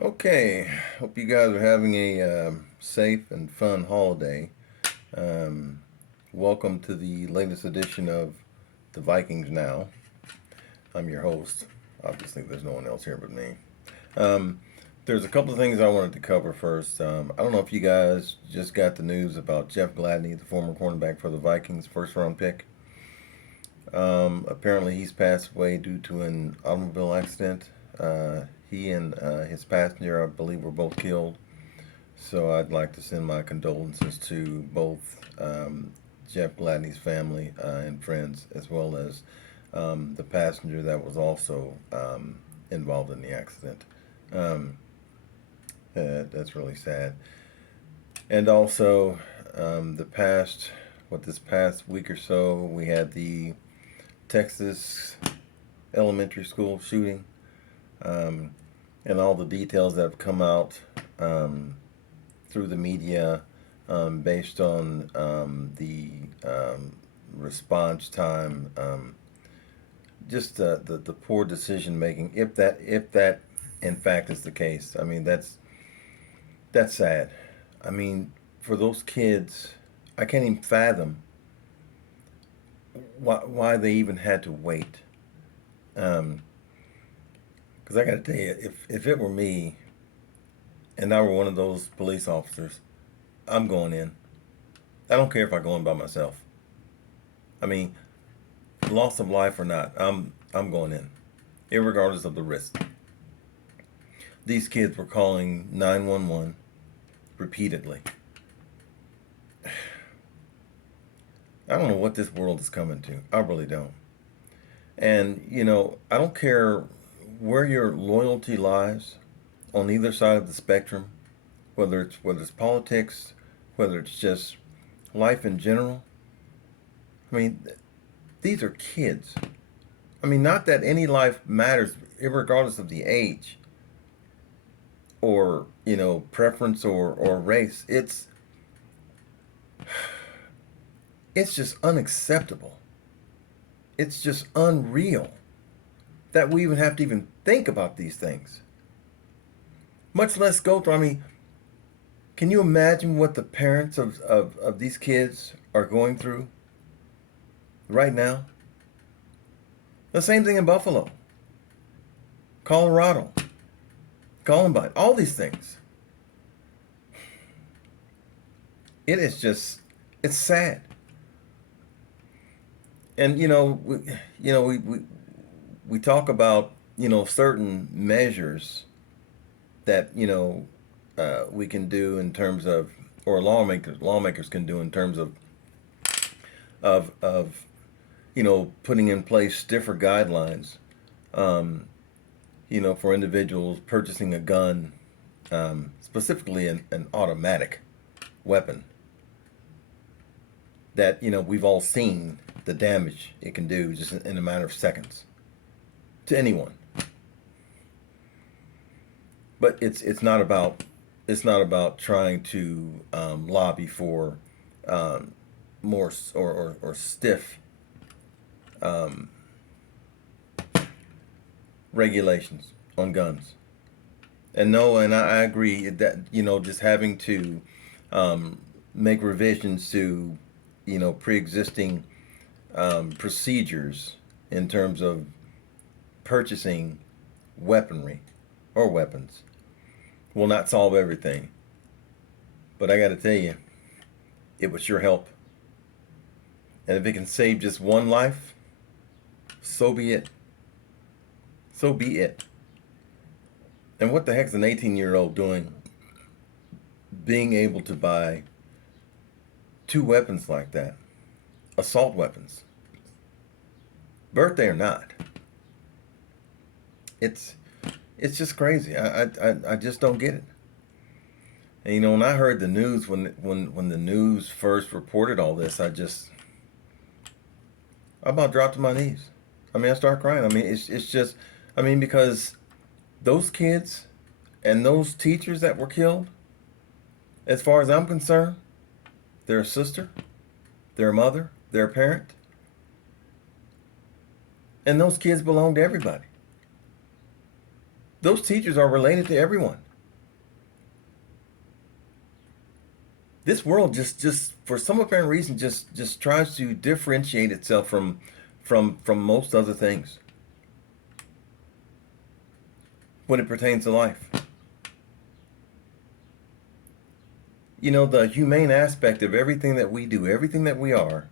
Okay, hope you guys are having a safe and fun holiday. Um, Welcome to the latest edition of the Vikings Now. I'm your host. Obviously, there's no one else here but me. Um, there's a couple of things I wanted to cover first. I don't know if you guys just got the news about Jeff Gladney, the former cornerback for the Vikings, first round pick. Apparently, he's passed away due to an automobile accident. He and his passenger, I believe, were both killed. So I'd like to send my condolences to both Jeff Gladney's family and friends, as well as the passenger that was also involved in the accident. Um, that's really sad. And also, this past week or so, we had the Texas elementary school shooting, um, and all the details that have come out through the media based on the response time, just the poor decision making. If that in fact is the case, I mean that's sad. I mean, for those kids, I can't even fathom why they even had to wait. Um, because I got to tell you, if it were me and I were one of those police officers, I'm going in. I don't care if I go in by myself. I mean, loss of life or not, I'm going in, irregardless of the risk. These kids were calling 911 repeatedly. I don't know what this world is coming to. I really don't. And I don't care where your loyalty lies on either side of the spectrum, whether it's politics, whether it's just life in general. I mean, these are kids. I mean, not that any life matters, regardless of the age or preference or race. It's just unacceptable. It's just unreal that we even have to even think about these things. Much less go through. I mean, can you imagine what the parents of these kids are going through right now? The same thing in Buffalo, Colorado, Columbine, all these things. It is just, it's sad. And we talk about certain measures that we can do in terms of, or lawmakers can do in terms of putting in place stiffer guidelines, um, for individuals purchasing a gun, specifically an automatic weapon that we've all seen the damage it can do just in a matter of seconds to anyone. But it's not about trying to lobby for more or stiff um, regulations on guns. And no, and I agree that just having to um, make revisions to pre-existing procedures in terms of purchasing weaponry or weapons will not solve everything. But I got to tell you, it would sure help. And if it can save just one life, so be it. So be it. And what the heck's an 18-year-old doing being able to buy two weapons like that? Assault weapons. Birthday or not. It's it's just crazy. I just don't get it. And when I heard the news, when the news first reported all this, I about dropped to my knees. I mean, I started crying. I mean, it's just, I mean, because those kids and those teachers that were killed, as far as I'm concerned, they're a sister, they're a mother, they're a parent, and those kids belong to everybody. those teachers are related to everyone. This world just for some apparent reason just tries to differentiate itself from most other things when it pertains to life. You know, the humane aspect of everything that we do, everything that we are,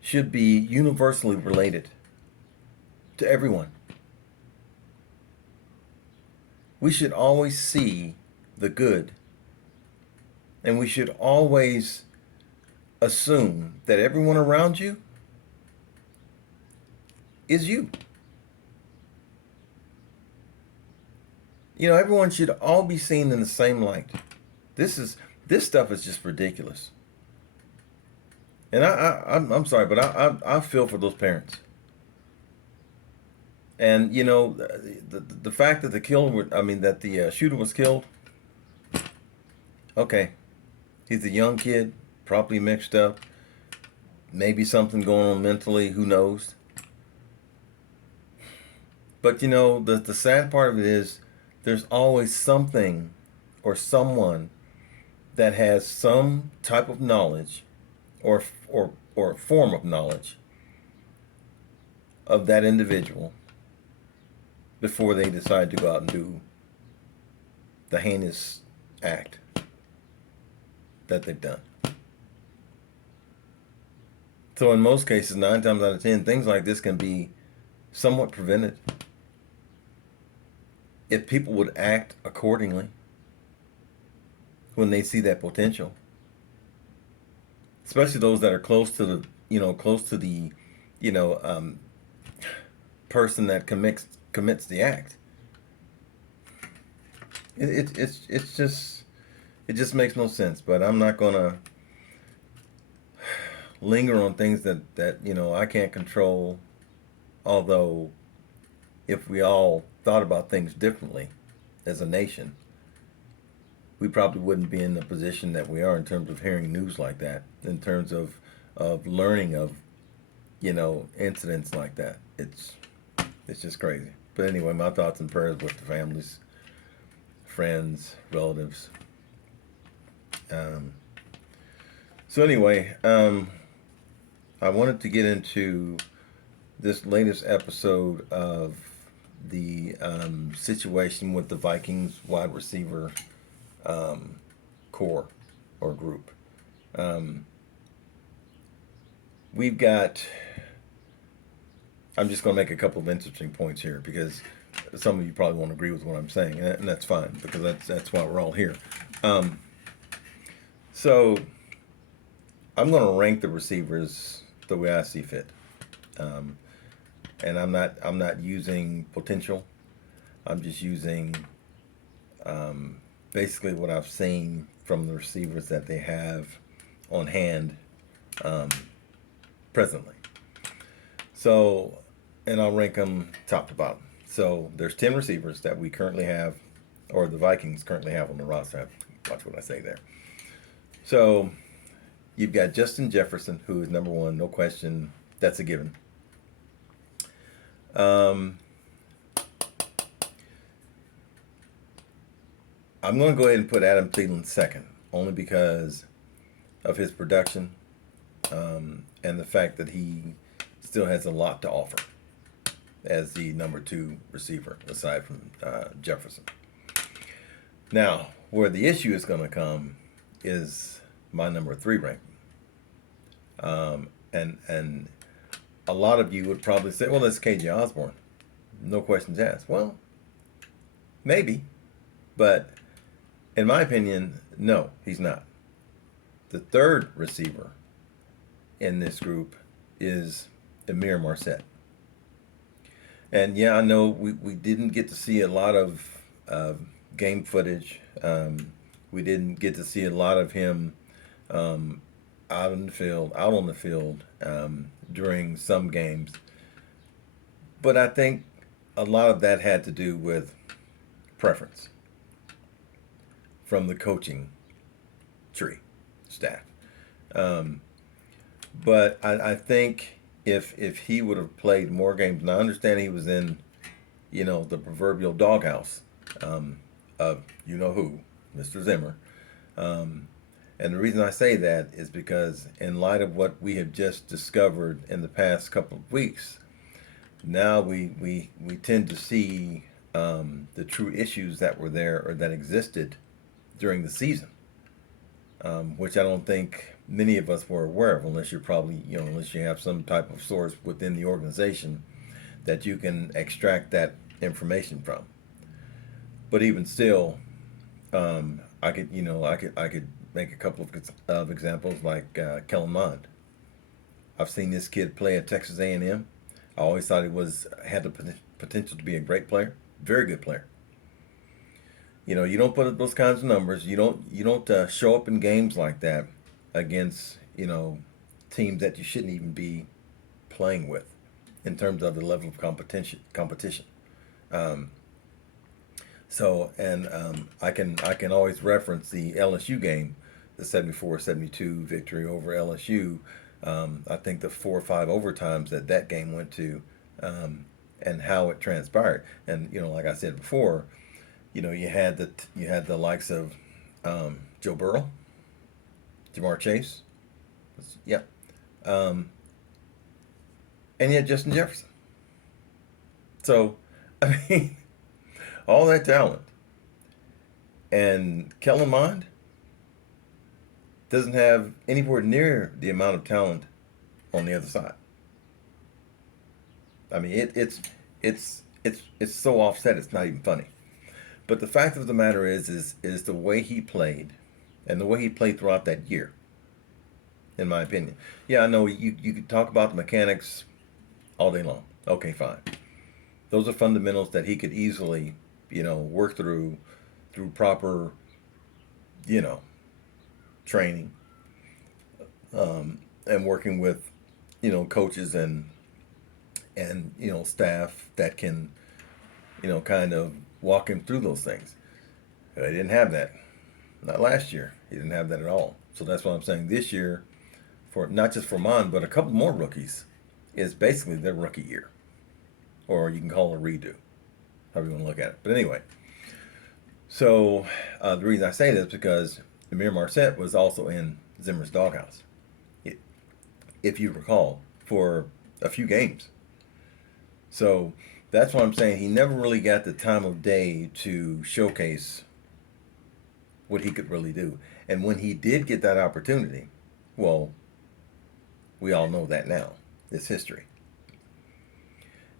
should be universally related to everyone. We should always see the good, and we should always assume that everyone around you is you. You know, everyone should all be seen in the same light. This stuff is just ridiculous. And I'm sorry, but I feel for those parents. And you know, the fact that the shooter was killed. Okay, he's a young kid, probably mixed up, maybe something going on mentally. Who knows? But you know, the sad part of it is, there's always something or someone that has some type of knowledge, or or form of knowledge of that individual before they decide to go out and do the heinous act that they've done. So in most cases, 9 times out of 10, things like this can be somewhat prevented if people would act accordingly when they see that potential. Especially those that are close to the person that commits the act. It just makes no sense. But I'm not gonna linger on things that I can't control. Although, if we all thought about things differently as a nation, we probably wouldn't be in the position that we are in terms of hearing news like that, in terms of learning of incidents like that. It's just crazy. But anyway, my thoughts and prayers with the families, friends, relatives. So anyway, I wanted to get into this latest episode of the situation with the Vikings wide receiver core or group. We've got, I'm just going to make a couple of interesting points here, because some of you probably won't agree with what I'm saying, and that's fine, because that's why we're all here. So I'm going to rank the receivers the way I see fit. And I'm not using potential. I'm just using basically what I've seen from the receivers that they have on hand presently. So, and I'll rank them top to bottom. So there's 10 receivers that we currently have, or the Vikings currently have on the roster. Watch what I say there. So you've got Justin Jefferson, who is number one, no question. That's a given. I'm going to go ahead and put Adam Thielen second, only because of his production and the fact that he still has a lot to offer as the number 2 receiver, aside from Jefferson. Now, where the issue is going to come is my number 3 ranking. And a lot of you would probably say, well, that's KJ Osborne. No questions asked. Well, maybe. But in my opinion, no, he's not. The 3rd receiver in this group is Amir Marset. And yeah, I know we didn't get to see a lot of game footage. We didn't get to see a lot of him out on the field during some games. But I think a lot of that had to do with preference from the coaching tree staff. But I think if he would have played more games, and I understand he was in the proverbial doghouse of you know who, Mr. Zimmer. Um, and the reason I say that is because, in light of what we have just discovered in the past couple of weeks, now we tend to see the true issues that were there or that existed during the season, which I don't think many of us were aware of, unless you're probably, unless you have some type of source within the organization that you can extract that information from. But even still, I could make a couple of examples like Kellen Mond. I've seen this kid play at Texas A&M. I always thought he had the potential to be a great player, very good player. You don't put up those kinds of numbers. You don't show up in games like that against teams that you shouldn't even be playing with in terms of the level of competition. Um, I can always reference the LSU game, the 74-72 victory over LSU. I think the 4 or 5 overtimes that game went to, and how it transpired. And like I said before, you had the likes of Joe Burrow, Jamar Chase, yeah, um, and you had Justin Jefferson. So, I mean, all that talent, and Kellen Mond doesn't have anywhere near the amount of talent on the other side. I mean, it's so offset. It's not even funny. But the fact of the matter is the way he played, and the way he played throughout that year, in my opinion. Yeah, I know you could talk about the mechanics all day long. Okay, fine. Those are fundamentals that he could easily, work through proper, you know, training, and working with, coaches and staff that can, kind of walk him through those things. He didn't have that. Not last year. He didn't have that at all. So that's what I'm saying. This year, for not just for Mon, but a couple more rookies, is basically their rookie year, or you can call it a redo, however you want to look at it. But anyway, so the reason I say this is because Amir Marset was also in Zimmer's doghouse, if you recall, for a few games. So that's what I'm saying. He never really got the time of day to showcase what he could really do. And when he did get that opportunity, well, we all know that now. It's history.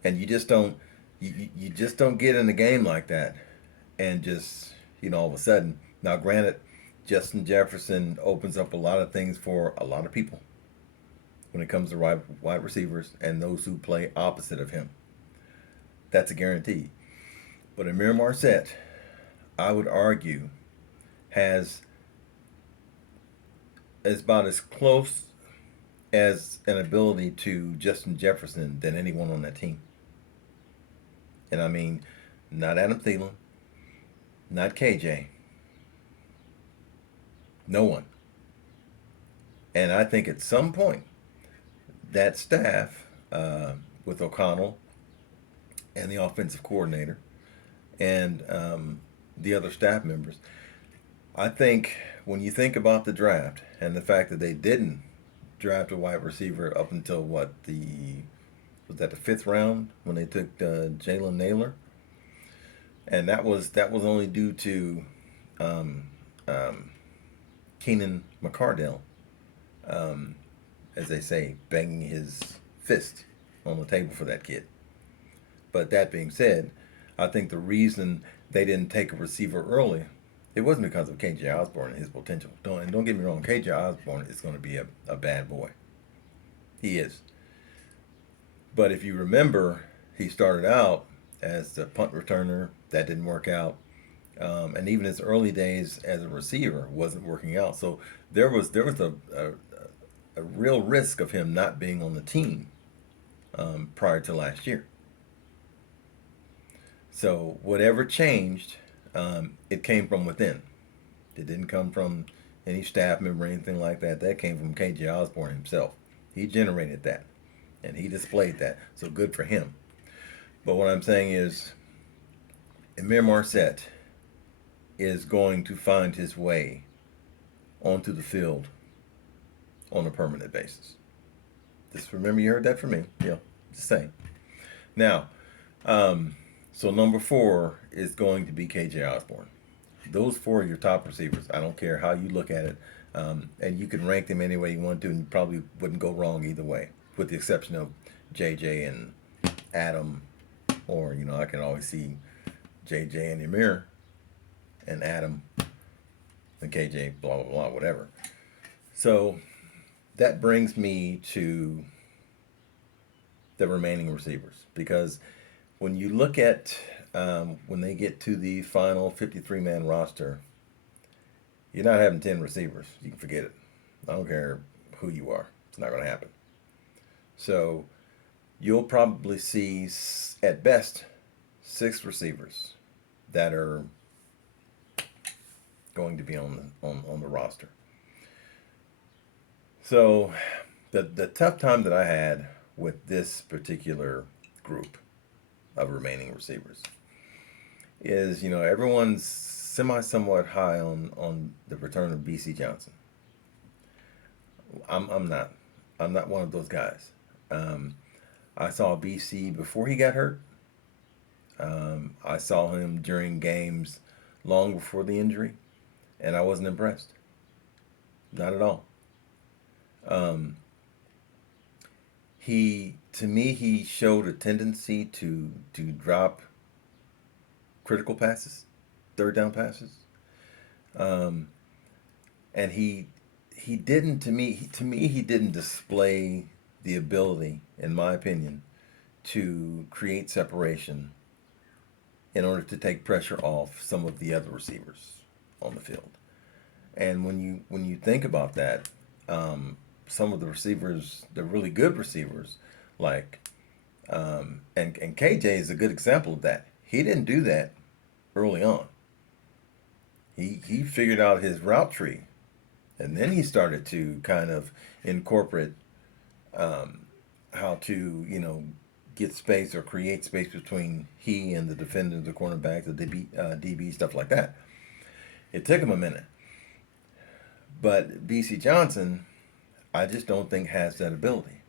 And you just don't get in a game like that and just, all of a sudden. Now granted, Justin Jefferson opens up a lot of things for a lot of people when it comes to wide receivers and those who play opposite of him. That's a guarantee. But Amir Marset, I would argue, has is about as close as an ability to Justin Jefferson than anyone on that team. And I mean, not Adam Thielen, not KJ, no one. And I think at some point, that staff, with O'Connell and the offensive coordinator and the other staff members, I think when you think about the draft and the fact that they didn't draft a wide receiver up until was that the 5th round when they took Jalen Naylor, and that was only due to um, um, Keenan McCardell, um, as they say, banging his fist on the table for that kid. But that being said, I think the reason they didn't take a receiver early, it wasn't because of KJ Osborne and his potential. Don't get me wrong, KJ Osborne is going to be a bad boy. He is. But if you remember, he started out as the punt returner. That didn't work out. And even his early days as a receiver wasn't working out. So there was a real risk of him not being on the team prior to last year. So whatever changed, it came from within. It didn't come from any staff member or anything like that. That came from KJ Osborne himself. He generated that, and he displayed that. So good for him. But what I'm saying is, Amir Marset is going to find his way onto the field on a permanent basis. Just remember you heard that from me. Yeah, just saying. Now, so number 4 is going to be KJ Osborne. Those 4 are your top receivers. I don't care how you look at it. And you can rank them any way you want to, and you probably wouldn't go wrong either way, with the exception of JJ and Adam, or, I can always see JJ and Amir and Adam and KJ, blah, blah, blah, whatever. So that brings me to the remaining receivers, because when you look at when they get to the final 53-man roster, you're not having 10 receivers. You can forget it. I don't care who you are. It's not going to happen. So you'll probably see, at best, 6 receivers that are going to be on the roster. So the tough time that I had with this particular group of remaining receivers is, everyone's somewhat high on the return of BC Johnson. I'm not. I'm not one of those guys. I saw BC before he got hurt. I saw him during games long before the injury, and I wasn't impressed. Not at all. To me, he showed a tendency to drop critical passes, third down passes, and he didn't, he didn't display the ability, in my opinion, to create separation in order to take pressure off some of the other receivers on the field. And when you think about that, some of the receivers, the really good receivers, like and KJ is a good example of that. He didn't do that early on. He figured out his route tree, and then he started to kind of incorporate how to get space or create space between he and the defender, the cornerback, the DB, stuff like that. It took him a minute, but BC Johnson, I just don't think has that ability.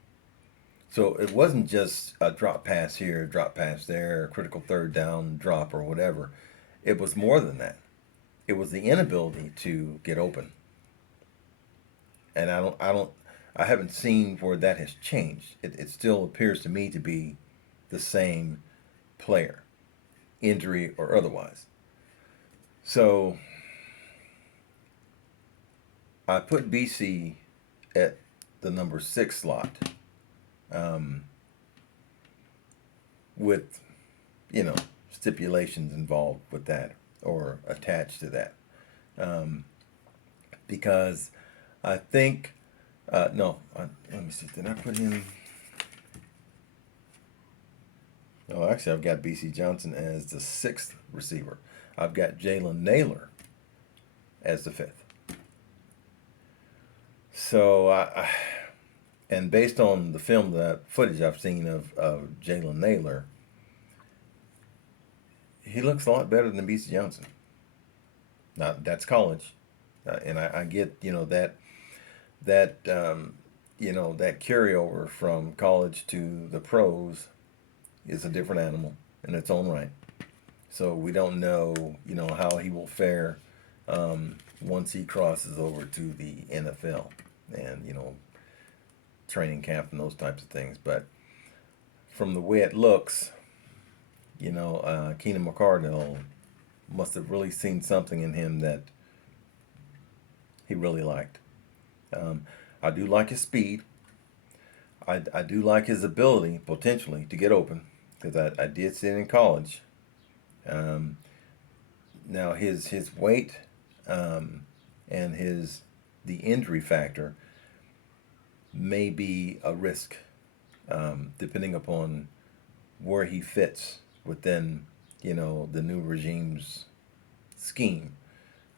So it wasn't just a drop pass here, drop pass there, critical third down drop or whatever. It was more than that. It was the inability to get open. And I haven't seen where that has changed. It still appears to me to be the same player, injury or otherwise. So I put BC at the number 6 slot, with stipulations involved with that or attached to that, because I think no, let me see, did I put him? Oh, actually, I've got BC Johnson as the 6th receiver. I've got Jalen Naylor as the 5th. So and based on the footage I've seen of Jalen Naylor, he looks a lot better than BC Johnson. Now that's college, and I get that that carryover from college to the pros is a different animal in its own right. So we don't know how he will fare once he crosses over to the NFL and training camp and those types of things. But from the way it looks, Keenan McCardell must have really seen something in him that he really liked. I do like his speed. I do like his ability, potentially, to get open, because I did see it in college. Now his weight and the injury factor may be a risk, depending upon where he fits within the new regime's scheme,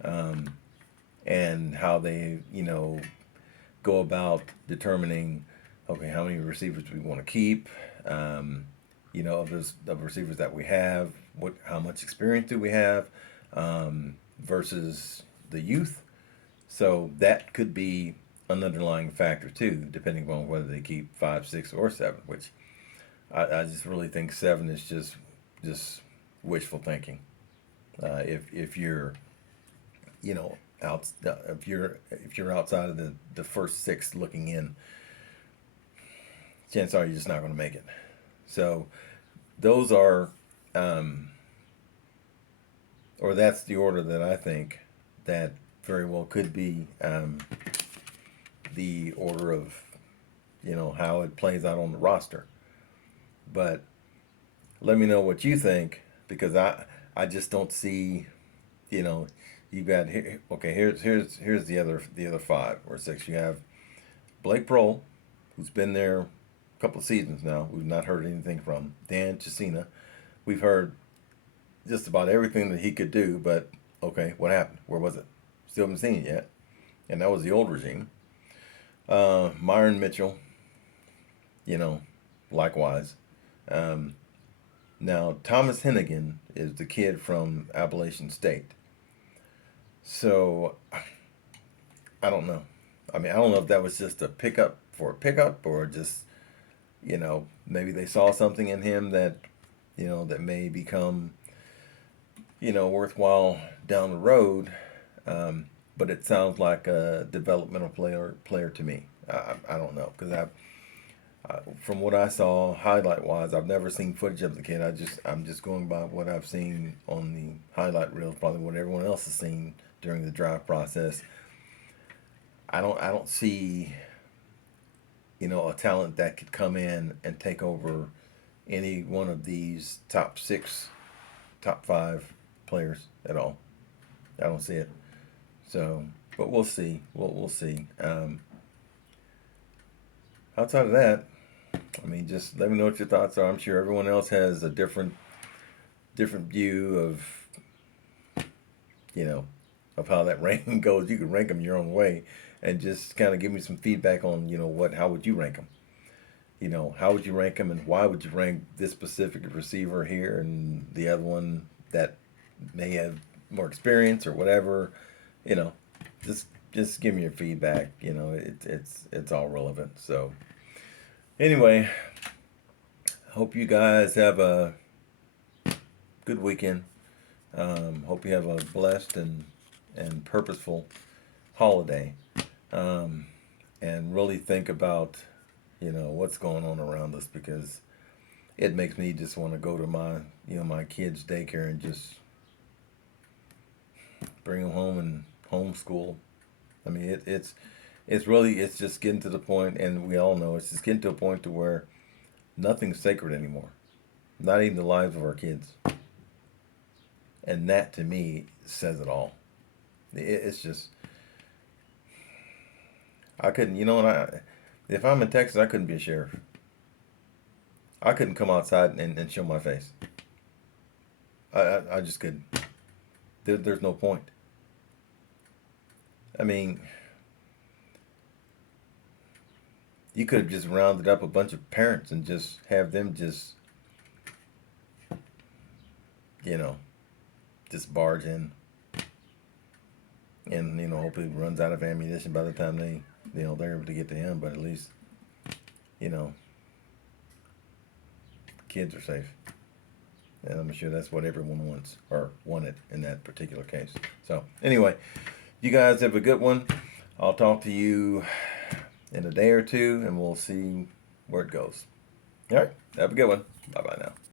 and how they go about determining, okay, how many receivers do we want to keep, of the receivers that we have, how much experience do we have versus the youth. So that could be an underlying factor too, depending on whether they keep 5, 6, or 7. Which I just really think 7 is just wishful thinking. If you're out if you're outside of the first 6 looking in, chances are you're just not going to make it. So those are, or that's the order that I think that very well could be the order of how it plays out on the roster. But let me know what you think, because I just don't see, you got here. Okay, here's the other 5 or 6. You have Blake Prohl, who's been there a couple of seasons now. We've not heard anything from Dan Chisena. We've heard just about everything that he could do, but okay, what happened? Where was it? Still haven't seen it yet, and that was the old regime. Myron Mitchell, likewise. Now Thomas Hennigan is the kid from Appalachian State. So I don't know. I mean, I don't know if that was just a pickup for a pickup, or just maybe they saw something in him that that may become worthwhile down the road. But it sounds like a developmental player to me. I don't know, because from what I saw highlight wise, I've never seen footage of the kid. I'm just going by what I've seen on the highlight reels, probably what everyone else has seen during the draft process. I don't see a talent that could come in and take over any one of these top 6, top 5 players at all. I don't see it. So, but we'll see. We'll see. Outside of that, I mean, just let me know what your thoughts are. I'm sure everyone else has a different view of how that ranking goes. You can rank them your own way, and just kind of give me some feedback on how would you rank them. How would you rank them, and why would you rank this specific receiver here and the other one that may have more experience or whatever. you know, just give me your feedback. It's all relevant. So anyway, hope you guys have a good weekend. Hope you have a blessed and purposeful holiday. And really think about what's going on around us, because it makes me just want to go to my kids' daycare and just bring them home and homeschool. I mean, it's just getting to the point, and we all know it's just getting to a point to where nothing's sacred anymore, not even the lives of our kids. And that to me says it all. It's just, I couldn't, if I'm in Texas, I couldn't be a sheriff. I couldn't come outside and show my face. I just couldn't. There's no point. I mean, you could have just rounded up a bunch of parents and just have them just, just barge in, and hopefully it runs out of ammunition by the time they're able to get to him. But at least, kids are safe. And I'm sure that's what everyone wants, or wanted in that particular case. So anyway, you guys have a good one. I'll talk to you in a day or two, and we'll see where it goes. All right, have a good one. Bye-bye now.